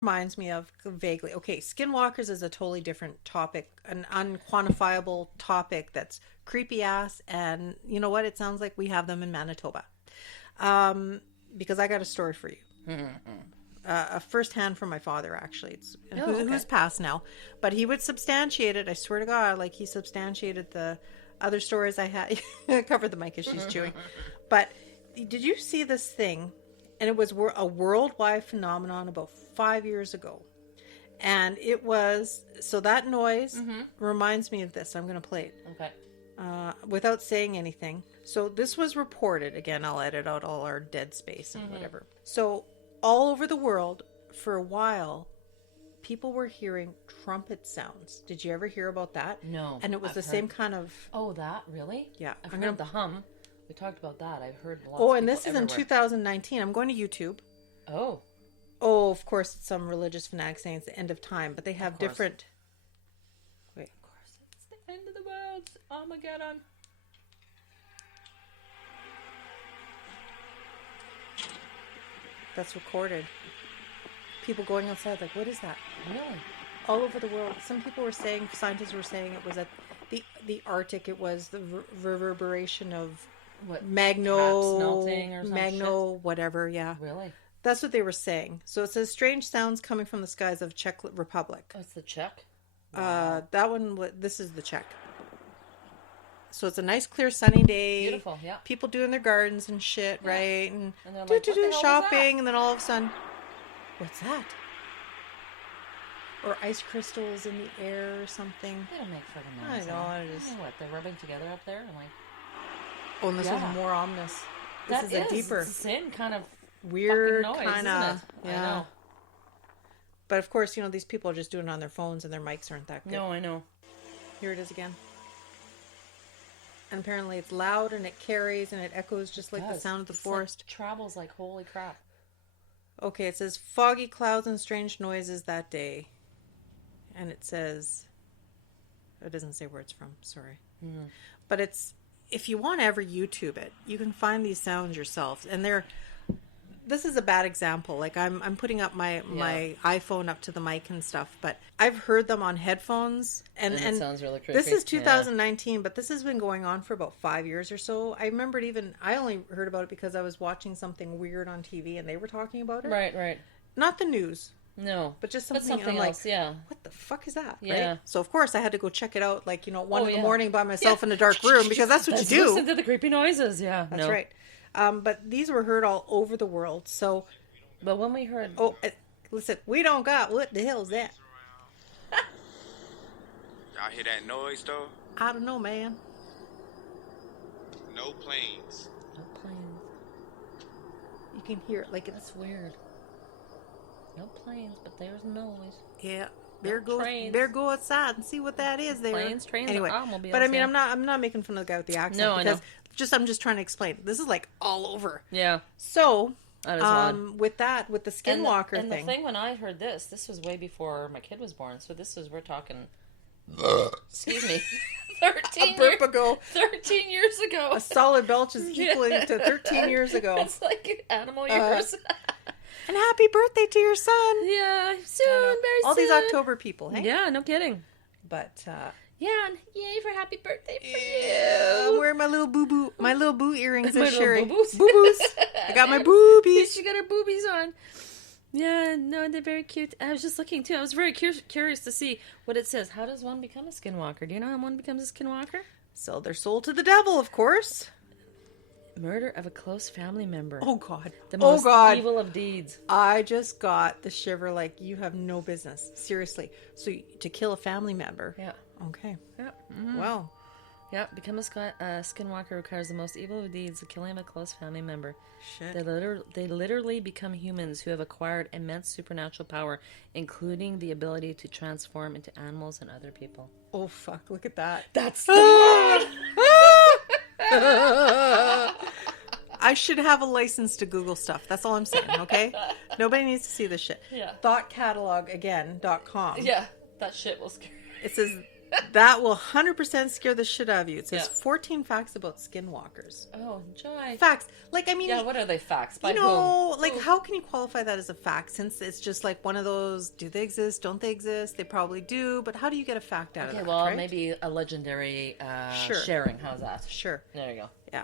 reminds me of vaguely. Okay, skinwalkers is a totally different topic, an unquantifiable topic that's creepy ass, and you know what? It sounds like we have them in Manitoba. Because I got a story for you. A first hand from my father, actually. It's who's passed now, but he would substantiate it. I swear to God, like he substantiated the other stories I had. I covered the mic as she's chewing. But did you see this thing? And it was a worldwide phenomenon about 5 years ago. And it was, so that noise reminds me of this. I'm going to play it. Okay. Without saying anything. So this was reported. Again, I'll edit out all our dead space and whatever. So all over the world, for a while, people were hearing trumpet sounds. Did you ever hear about that? No. And it was the same kind of... Oh, that? Really? Yeah. I've heard the hum. We talked about that. I've heard lots Oh, of and people this is everywhere. in 2019. I'm going to YouTube. Oh. Oh, of course, it's some religious fanatic saying it's the end of time, but they have different... Wait. Of course, it's the end of the world. Armageddon. That's recorded. People going outside like, what is that? Really? All over the world. Some people were saying, scientists were saying it was at the Arctic. It was the reverberation of What? magno, Melting or some magno, whatever. Yeah, Really? that's what they were saying. So it says strange sounds coming from the skies of Czech Republic. Oh, it's the Czech? That one. This is the Czech. So it's a nice, clear, sunny day. Beautiful, yeah. People doing their gardens and shit, right? And they're like, what the hell was shopping, that? and then all of a sudden, what's that? Or ice crystals in the air or something. They don't make friggin' noise. I know, it is. I know what, they're rubbing together up there? I'm like, Oh, and this is more ominous. This is a deeper, it's the same kind of weird noise, kind of. isn't it? Yeah. I know. But of course, you know, these people are just doing it on their phones and their mics aren't that good. No, I know. Here it is again. And apparently it's loud and it carries and it echoes just like the sound of the forest. Like, travels like holy crap. Okay, it says foggy clouds and strange noises that day. And it says, it doesn't say where it's from, sorry. But it's, if you want to ever YouTube it, you can find these sounds yourself. And this is a bad example. Like I'm putting up my iPhone up to the mic and stuff, but I've heard them on headphones. And it sounds really creepy. This is 2019, but this has been going on for about 5 years or so. I remembered I only heard about it because I was watching something weird on TV and they were talking about it. Right. Not the news. No. But just something, something I'm else, like, yeah. what the fuck is that? Yeah. Right? So, of course, I had to go check it out, like, you know, 1 in the morning by myself in a dark room, because that's what you do. Listen to the creepy noises, yeah. That's right. But these were heard all over the world, so... But when we heard... Oh, listen, we don't got... What the hell is that? Y'all hear that noise, though? I don't know, man. No planes. No planes. You can hear it, like it's... That's weird. No planes, but there's noise. Yeah. Better go outside and see what that is there. Planes, trains, anyway, automobiles. but I mean, I'm not making fun of the guy with the accent. No, because I know. I'm just trying to explain. This is like all over. Yeah. So, that is odd. with the skinwalker and thing. the thing when I heard this was way before my kid was born. So we're talking. Excuse me. 13 burp ago. 13 years ago. A solid belch is equal to 13 years ago. It's like animal years. And happy birthday to your son. Yeah, soon, very soon. All these October people, hey? Yeah, no kidding. But, yeah, and yay for happy birthday for you. I'm wearing my little boo earrings this Sherry. Boo-boos. Boo-boos. I got my boobies. She got her boobies on. Yeah, no, they're very cute. I was just looking, too. I was very curious to see what it says. How does one become a skinwalker? Do you know how one becomes a skinwalker? Sell their soul to the devil, of course. Murder of a close family member. Oh, God. The most evil of deeds. I just got the shiver like you have no business. Seriously. So to kill a family member. Yeah. Okay. Yeah. Mm-hmm. Well. Yeah, become a skinwalker requires the most evil of deeds, the killing of a close family member. Shit. They literally become humans who have acquired immense supernatural power, including the ability to transform into animals and other people. Oh, fuck. Look at that. That's the I should have a license to Google stuff. That's all I'm saying, okay? Nobody needs to see this shit. Yeah. Thoughtcatalog.com. Yeah, that shit will scare. It says That will 100% scare the shit out of you. It says Yeah. 14 facts about skinwalkers. Oh, joy. Facts. Like, I mean, Yeah, what are they facts? By you know, whom? like, how can you qualify that as a fact? Since it's just like one of those, do they exist? Don't they exist? They probably do. But how do you get a fact out of Okay, that? well, right? maybe a legendary Sure. sharing. How's that? Sure. There you go. Yeah.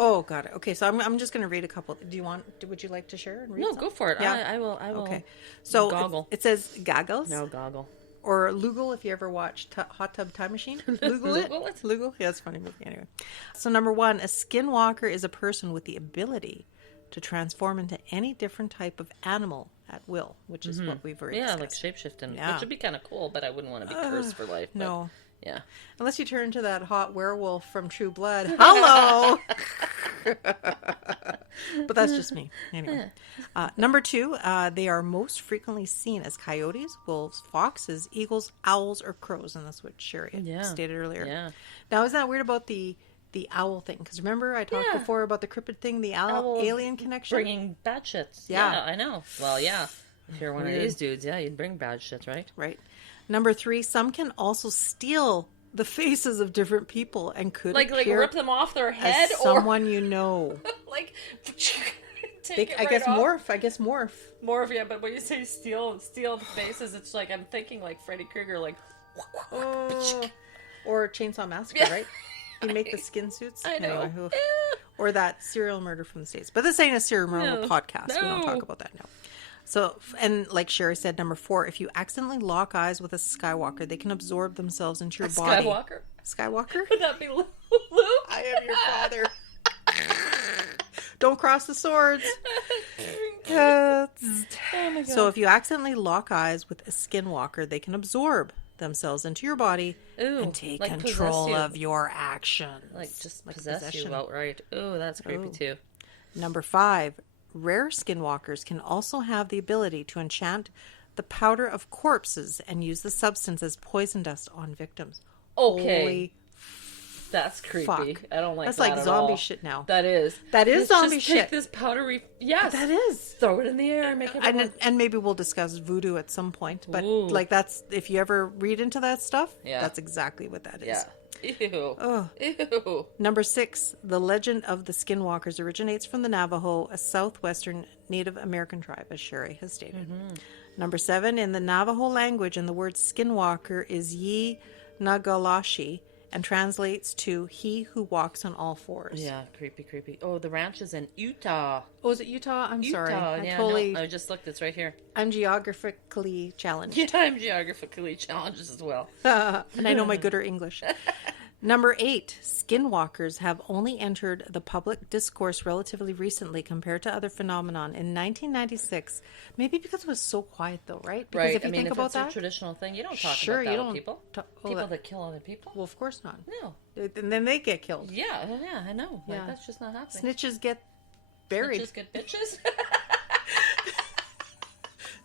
Oh, got it. Okay, so I'm just going to read a couple. Would you like to share and read No, some? go for it. Yeah. I will. Okay. So Goggle. it says goggles. No, goggle. Or Lugal, if you ever watched Hot Tub Time Machine. Lugal it? Lugal it? Lugal? Yeah, it's a funny movie anyway. So number 1, a skinwalker is a person with the ability to transform into any different type of animal at will, which is what we've already Yeah, like discussed. shapeshifting. Yeah. Which would be kind of cool, but I wouldn't want to be cursed for life. But, No. Yeah. Unless you turn into that hot werewolf from True Blood. Hello! But that's just me. Anyway. Number 2, they are most frequently seen as coyotes, wolves, foxes, eagles, owls, or crows. And that's what Sherry had stated earlier. Yeah. Now, is that weird about the owl thing? Because remember I talked Yeah. before about the cryptid thing, the alien connection? Bringing bad shits. Yeah. Yeah, I know. Well, yeah. If you're one of Weird. these dudes, yeah, you'd bring bad shits, right? Right. Number 3, some can also steal the faces of different people and could Like appear rip them off their as head someone you know. like take They, it I right guess off. morph. I guess morph. More of you, but when you say steal the faces, it's like I'm thinking like Freddy Krueger, like Oh. Or Chainsaw Massacre, Yeah. right? You make the skin suits. I know. Anyway, oof. Or that serial murder from the States. But this ain't a serial murder No. podcast. We don't No. talk about that now. So, and like Sherry said, number 4, if you accidentally lock eyes with a Skywalker, they can absorb themselves into your body. Skywalker. Skywalker? Would that be Luke? I am your father. Don't cross the swords. Oh my god. So if you accidentally lock eyes with a skinwalker, they can absorb themselves into your body Ooh, and take like control possess you. of your actions. like just possess possession. you outright. Ooh, that's creepy Ooh. too. Number 5, rare skinwalkers can also have the ability to enchant the powder of corpses and use the substance as poison dust on victims. Okay. Holy That's creepy. fuck. I don't like That's that like at zombie all. shit now. That is. That is Let's zombie just shit. Take this powdery. Yes. That is. Throw it in the air and make it. And maybe we'll discuss voodoo at some point. But Ooh. like that's, if you ever read into that stuff, Yeah. that's exactly what that is. Yeah. Ew. Ugh. Ew. Number 6, the legend of the Skinwalkers originates from the Navajo, a southwestern Native American tribe, as Sherry has stated. Number 7, in the Navajo language, and the word skinwalker is Yi Nagalashi and translates to he who walks on all fours. Yeah, creepy. Oh, the ranch is in Utah. Oh, is it Utah? I'm sorry. I Yeah, totally, no, I just looked. It's right here. I'm geographically challenged. Yeah, I'm geographically challenged as well. And I know my gooder English. Number 8, skinwalkers have only entered the public discourse relatively recently compared to other phenomenon. In 1996, maybe because it was so quiet though, right? Because Right. if you I mean, think if about it's that, a traditional thing, you don't talk Sure, about that you with don't people. ta- oh, People that- that kill other people. well, of course not. No. And then they get killed. Yeah, I know. Like, Yeah. that's just not happening. Snitches get buried. Snitches get bitches.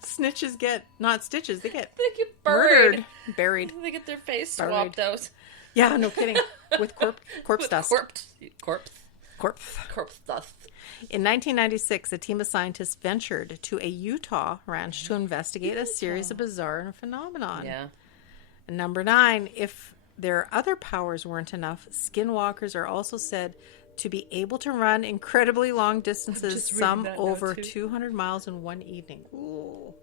Snitches get not stitches. They get They get buried. murdered, buried. They get their face Buried. swapped out. Yeah, no kidding. With corpse With dust. Corpse dust. In 1996, a team of scientists ventured to a Utah ranch to investigate a series of bizarre phenomenon. Yeah. And number 9, if their other powers weren't enough, skinwalkers are also said to be able to run incredibly long distances, just reading some that now, over too. 200 miles in one evening. Ooh.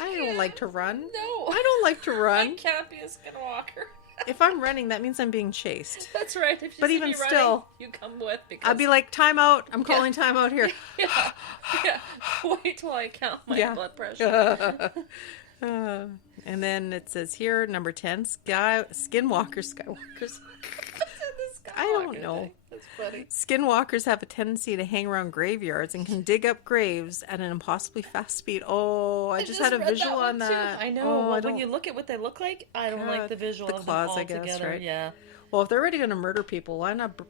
I don't like to run. No. I don't like to I run. can't be a skinwalker. If I'm running, that means I'm being chased. That's right. If you But see even me running, still, you come with because I'd be like, time out. I'm calling time out here. yeah. Wait till I count my Yeah. blood pressure. And then it says here, number 10, skinwalkers. I don't know. That's funny. Skinwalkers have a tendency to hang around graveyards and can dig up graves at an impossibly fast speed. Oh, I just had a read visual one on too. that. I know. Oh, I when don't... you look at what they look like, I don't like the visual the of claws, them I guess, altogether. right? Yeah. Well, if they're already going to murder people, why not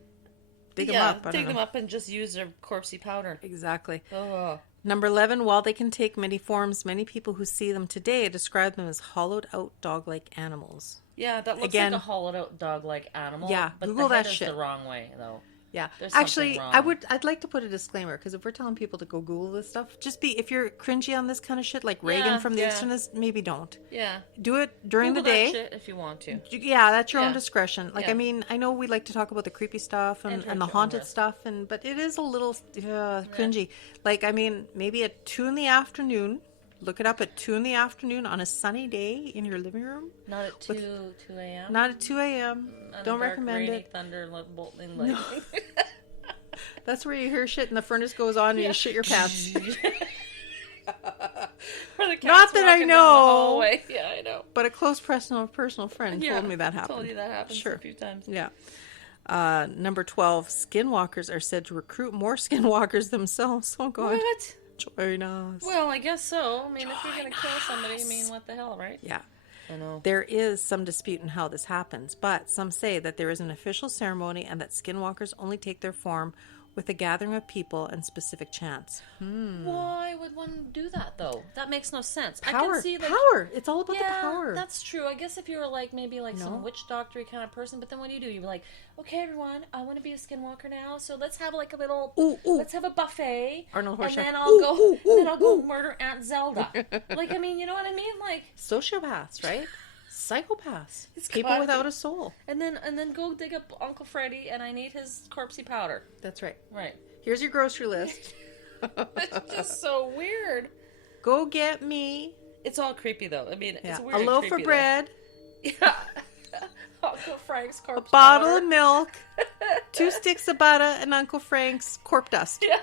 dig them up? I dig don't them know. up and just use their corpsey powder. Exactly. Oh. Number 11, while they can take many forms, many people who see them today describe them as hollowed out dog-like animals. Yeah, that looks Again- like a hollowed out dog like animal. Yeah, but Google the head that is shit. the wrong way though. Yeah. There's something Actually, wrong. I'd like to put a disclaimer because if we're telling people to go Google this stuff, if you're cringy on this kind of shit, like Reagan from the Easternist, maybe don't. Yeah. Do it during Google the day. that shit if you want to. Yeah, that's your own Yeah. discretion. Like, Yeah. I mean, I know we like to talk about the creepy stuff Enter and at the your own haunted risk. stuff, but it is a little cringy. Like, I mean, maybe at 2 in the afternoon, look it up at 2 in the afternoon on a sunny day in your living room. Not at 2 a.m. Not at 2 a.m. On a Don't dark, recommend rainy, it. thunder, bolting lightning. That's where you hear shit and the furnace goes on and you shit your pants. Or the cat's Not that I walking down the know. hallway. Yeah, I know. But a close personal friend Yeah, told me that happened. Told you that happens Sure. a few times. Yeah. Number 12, skinwalkers are said to recruit more skinwalkers themselves. Oh, God. What? Join us. Well, I guess so. I mean, if you're going to kill somebody, I mean, what the hell, right? Yeah. I know. There is some dispute in how this happens, but some say that there is an official ceremony and that skinwalkers only take their form with a gathering of people and specific chants. Why would one do that, though? That makes no sense. I Power. can see, like, Power. It's all about yeah, the power. that's true. I guess if you were like maybe like No. some witch doctory kind of person, but then what do? You're like, okay, everyone, I want to be a skinwalker now, so let's have like a little, let's have a buffet, Arnold and Horseshoe. then I'll go murder Aunt Zelda. Like, I mean, you know what I mean? Like, Sociopaths, right? Psychopaths. People gotta without be. a soul. and then go dig up Uncle Freddy, and I need his corpsey powder. That's right. Right. Here's your grocery list. It's just so weird. Go get me It's all creepy though. I mean, yeah, it's weird. a and loaf creepy, of bread, though. Yeah. Uncle Frank's a corpse bottle powder. of milk, 2 sticks of butter, and Uncle Frank's corp dust. Yeah,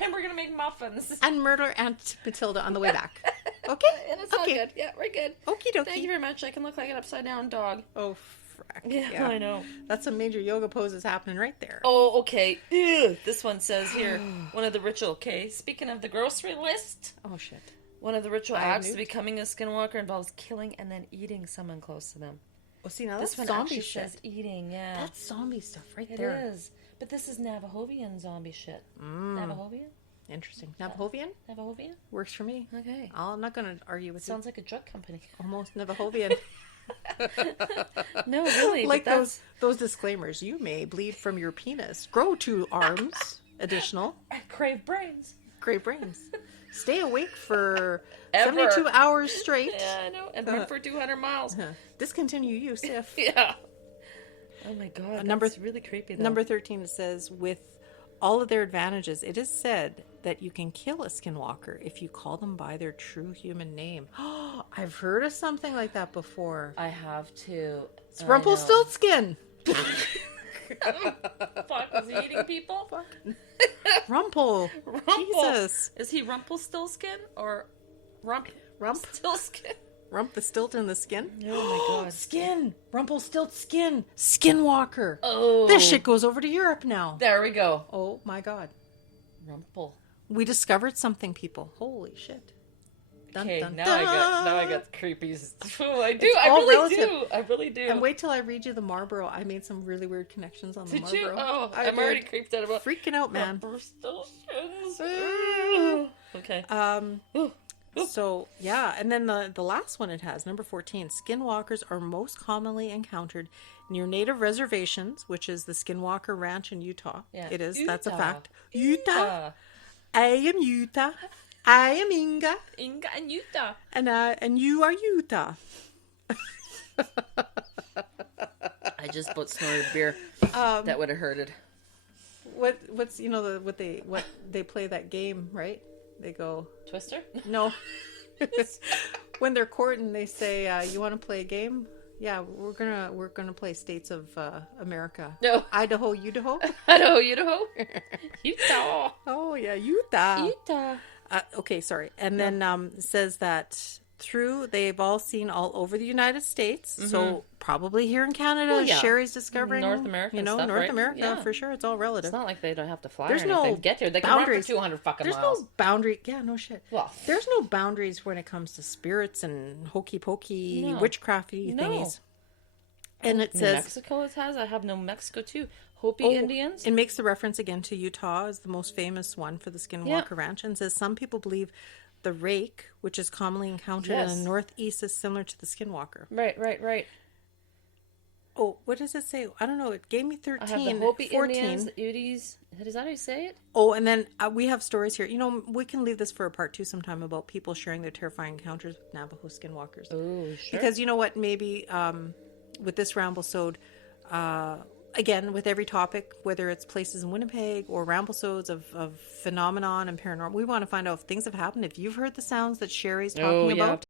and we're gonna make muffins. And murder Aunt Matilda on the way back. Okay? And it's all Okay. good. Yeah, we're good. Okie dokie. Thank you very much. I can look like an upside down dog. Oh, frack. Yeah, I know. That's some major yoga poses happening right there. Oh, okay. Ew. This one says here, one of the ritual. Okay, speaking of the grocery list, Oh, shit. one of the ritual I have acts of nuked. becoming a skinwalker involves killing and then eating someone close to them. Well, see, now This that's one zombie actually shit. says eating. Yeah, That's zombie stuff right it there. is. But this is Navajovian zombie shit. Navajovian? Interesting. Navajovian? Navajovian? Works for me. Okay. I'm not going to argue with Sounds like a drug company. you. Almost Navajovian. No, really. Like but that's... those disclaimers. You may bleed from your penis. Grow 2 arms. Additional. I crave brains. Great brains. Stay awake for Ever. 72 hours straight. Yeah, I know. And run for 200 miles. Discontinue use if. Yeah. Oh my god. number That's really creepy though. Number 13 it says, with all of their advantages, it is said that you can kill a skinwalker if you call them by their true human name. I've heard of something like that before. I have to. It's Rumpelstiltskin. Fuck, is he eating people? Rumple. Jesus. Is he Rumpelstiltskin or Rump. Stiltskin? Rump the stilt in the skin. Oh my god. Skin. Rumpelstiltskin. Skinwalker. Oh. This shit goes over to Europe now. There we go. Oh my god. Rumple. We discovered something, people. Holy shit. Dun, Okay, dun, now dun. I got the creepies. Oh, I do. It's I all really relative. do. I really do. And wait till I read you the Marlboro. I made some really weird connections on the Did Marlboro. you? Oh, I I'm did. already creeped out about Freaking out, man. Rumpelstiltskins. Okay. So, yeah. And then the last one it has, number 14. Skinwalkers are most commonly encountered near native reservations, which is the Skinwalker Ranch in Utah. Yeah. It is. That's a Utah. fact. Utah. I am Utah. I am Inga. Inga and Utah. And you are Utah. I just about snorted beer. That would have hurted. What's what they play that game, right? They go, Twister? no. When they're courting, they say, "You want to play a game? Yeah, we're gonna play States of America. No. Idaho, Idaho. Idaho, Idaho. Utah. Oh yeah, Utah. Utah. Okay, sorry. And then it says that they've all seen all over the United States. So probably here in Canada, Well, yeah. Sherry's discovering North America and stuff, North right? America Yeah. for sure. It's all relative. It's not like they don't have to fly There's or anything no to get there. They can boundaries. run for 200 fucking There's miles. no boundary. Yeah, no shit. Well, There's no boundaries when it comes to spirits and hokey pokey, No. witchcrafty No. thingies. And it New says Mexico it has. I have New Mexico too. Hopi Indians. It makes the reference again to Utah as the most famous one for the Skinwalker Ranch, and says some people believe the rake, which is commonly encountered in Yes. the Northeast, is similar to the Skinwalker. Right. Oh, what does it say? I don't know. It gave me I have 13, the Hopi 14. Indians, the Udis. Is that how you say it? Oh, and then we have stories here. You know, we can leave this for a part 2 sometime about people sharing their terrifying encounters with Navajo skinwalkers. Oh, sure. Because you know what? Maybe with this Ramblesode, again, with every topic, whether it's places in Winnipeg or Ramblesodes of phenomenon and paranormal, we want to find out if things have happened. If you've heard the sounds that Sherry's talking about,